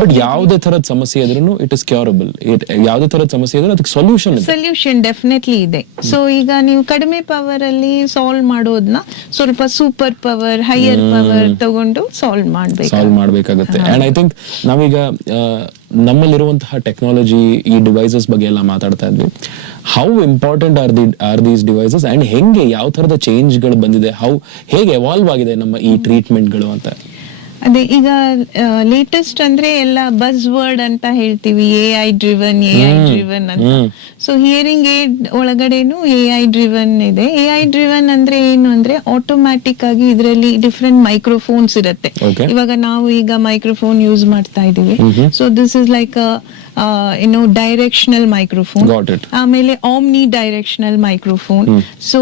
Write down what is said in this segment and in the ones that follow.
But ಯಾವುದೇ ತರದ ಸಮಸ್ಯೆ ಇದ್ರೂ ಇಟ್ ಇಸ್ ಕ್ಯೂರಬಲ್. ಯಾವುದೇ ತರದ ಸಮಸ್ಯೆ ಇದ್ರೂ ಅದಕ್ಕೆ ಸೊಲ್ಯೂಷನ್ ಡೆಫಿನೆಟ್ಲಿ ಇದೆ. ಸೊ ಈಗ ನೀವು ಕಡಿಮೆ ಪವರ್ ಅಲ್ಲಿ ಸಾಲ್ವ್ ಮಾಡೋದನ್ನ ಸ್ವಲ್ಪ ಸೂಪರ್ ಪವರ್, ಹೈಯರ್ ಪವರ್ ತಗೊಂಡು ಸಾಲ್ವ್ ಮಾಡ್ಬೇಕಾಗುತ್ತೆ. ಅಂಡ್ ಐ ಥಿಂಕ್ ನಾವೀಗ ನಮ್ಮಲ್ಲಿರುವಂತಹ ಟೆಕ್ನಾಲಜಿ, ಈ ಡಿವೈಸಸ್ ಬಗ್ಗೆ ಎಲ್ಲ ಮಾತಾಡ್ತಾ ಇದ್ವಿ. How important are these devices and ಹೆಂಗೆ ಯಾವ ತರದ ಚೇಂಜ್ ಗಳು ಬಂದಿದೆ, ಹೇಗೆ ಎವಾಲ್ವ್ ಆಗಿದೆ ನಮ್ಮ ಈ ಟ್ರೀಟ್ಮೆಂಟ್ ಗಳು ಅಂತ? ಅದೇ ಈಗ ಲೇಟೆಸ್ಟ್ ಅಂದ್ರೆ ಎಲ್ಲ ಬಸ್ ವರ್ಡ್ ಅಂತ ಹೇಳ್ತೀವಿ, AI ಡ್ರಿವನ್ ಅಂತ. ಸೊ ಹಿಯರಿಂಗ್ ಏಡ್ ಒಳಗಡೆನು AI ಡ್ರಿವನ್ ಇದೆ. AI ಡ್ರಿವನ್ ಅಂದ್ರೆ ಏನು ಅಂದ್ರೆ ಆಟೋಮ್ಯಾಟಿಕ್ ಆಗಿ ಇದರಲ್ಲಿ ಡಿಫ್ರೆಂಟ್ ಮೈಕ್ರೋಫೋನ್ಸ್ ಇರುತ್ತೆ. ಇವಾಗ ನಾವು ಈಗ ಮೈಕ್ರೋಫೋನ್ ಯೂಸ್ ಮಾಡ್ತಾ ಇದೀವಿ. So this is like directional microphone. ಆಮೇಲೆ omni directional microphone. So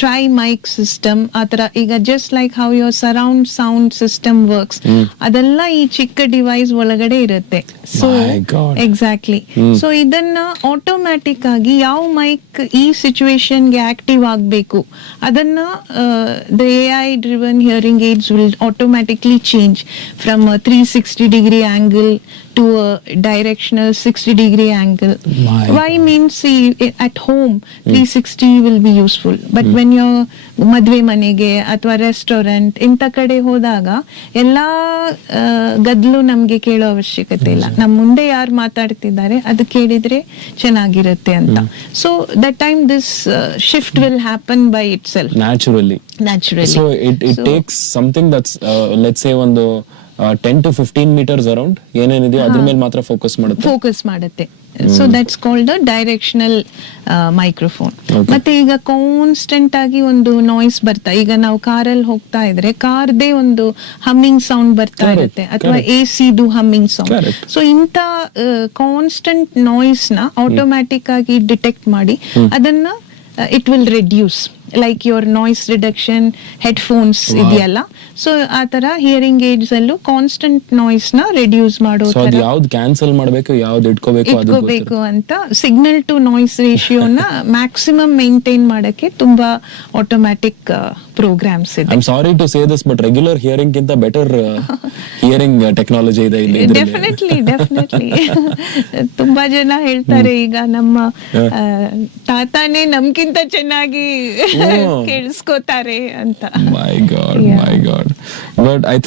tri mic system ಆತರ. ಈಗ just like how your surround sound system works, ಅದೆಲ್ಲ ಈ ಚಿಕ್ಕ ಡಿವೈಸ್ ಒಳಗಡೆ ಇರುತ್ತೆ. ಸೊ ಎಕ್ಸಾಕ್ಟ್ಲಿ. ಸೊ ಇದನ್ನ ಆಟೋಮ್ಯಾಟಿಕ್ ಆಗಿ ಯಾವ ಮೈಕ್ ಈ ಸಿಚುವೇಶನ್ ಗೆ ಆಕ್ಟಿವ್ ಆಗ್ಬೇಕು ಅದನ್ನ the AI driven hearing aids will automatically change from 360-degree angle to a directional 60-degree angle. Why means at home 360 will be useful, but when you're ಮದ್ವೆ ಮನೆಗೆ ಅಥವಾ ರೆಸ್ಟೋರೆಂಟ್ ಇಂಥ ಕಡೆ ಹೋದಾಗ ಎಲ್ಲಾ ಗದ್ಲು ನಮ್ಗೆ ಕೇಳೋ ಅವಶ್ಯಕತೆ ಇಲ್ಲ. ನಮ್ ಮುಂದೆ ಯಾರು ಮಾತಾಡ್ತಿದ್ದಾರೆ ಅದು ಕೇಳಿದ್ರೆ ಚೆನ್ನಾಗಿರುತ್ತೆ ಅಂತ. So that time this shift will happen by it self naturally. So it takes something that's let's say ಒಂದು 10 to 15 meters ಅರೌಂಡ್ ಏನೇನಿದೆಯೋ ಅದ್ರ ಮೇಲೆ ಮಾತ್ರ ಫೋಕಸ್ ಮಾಡುತ್ತೆ. So that's called directional microphone. ಮತ್ತೆ ಈಗ ಕಾನ್ಸ್ಟೆಂಟ್ ಆಗಿ ಒಂದು ನಾಯ್ಸ್ ಬರ್ತಾ, ಈಗ ನಾವು ಕಾರಲ್ಲಿ ಹೋಗ್ತಾ ಇದ್ರೆ ಕಾರ್ದೇ ಒಂದು ಹಮ್ಮಿಂಗ್ ಸೌಂಡ್ ಬರ್ತಾ ಇರುತ್ತೆ, ಅಥವಾ AC ಹಮ್ಮಿಂಗ್ ಸೌಂಡ್. ಸೊ ಇಂಥ ಕಾನ್ಸ್ಟೆಂಟ್ ನಾಯ್ಸ್ ನ ಆಟೋಮ್ಯಾಟಿಕ್ ಆಗಿ ಡಿಟೆಕ್ಟ್ ಮಾಡಿ ಅದನ್ನ it will reduce, like your noise reduction headphones ಇದೆಯಲ್ಲ. ಸೊ ಆ ತರ ಹಿಯರಿಂಗ್ ಏಡ್ಸ್ ಅಲ್ಲೂ ಕಾನ್ಸ್ಟೆಂಟ್ ನಾಯ್ಸ್ ನ ರೆಡ್ಯೂಸ್ ಮಾಡೋ ಯಾವ್ದು ಕ್ಯಾನ್ಸಲ್ ಮಾಡಬೇಕು, ಯಾವ್ದು ಇಟ್ಕೋಬೇಕು ಅಂತ ಸಿಗ್ನಲ್ ಟು ನಾಯ್ಸ್ ರೇಷಿಯೋನ ಮ್ಯಾಕ್ಸಿಮಮ್ ಮೇಂಟೈನ್ ಮಾಡಕ್ಕೆ ತುಂಬಾ ಆಟೋಮ್ಯಾಟಿಕ್ ಪ್ರೋಗ್ರಾಮ್ಸ್ ಇದೆ. I am sorry to say this, but regular hearing ಗಿಂತ ಬೆಟರ್ ಹಿಯರಿಂಗ್ ಟೆಕ್ನಾಲಜಿ ಇದೆ ಇಲ್ಲಿ. ಡೆಫಿನೆಟ್ಲಿ ತುಂಬಾ ಜನ ಹೇಳ್ತಾರೆ ಈಗ ನಮ್ಮ ತಾತಾನೇ ನಮ್ಗಿಂತ ಚೆನ್ನಾಗಿ ಕೇಳಿಸ್ಕೋತಾರೆ ಅಂತ. ಮೈ ಗಾಡ್. But I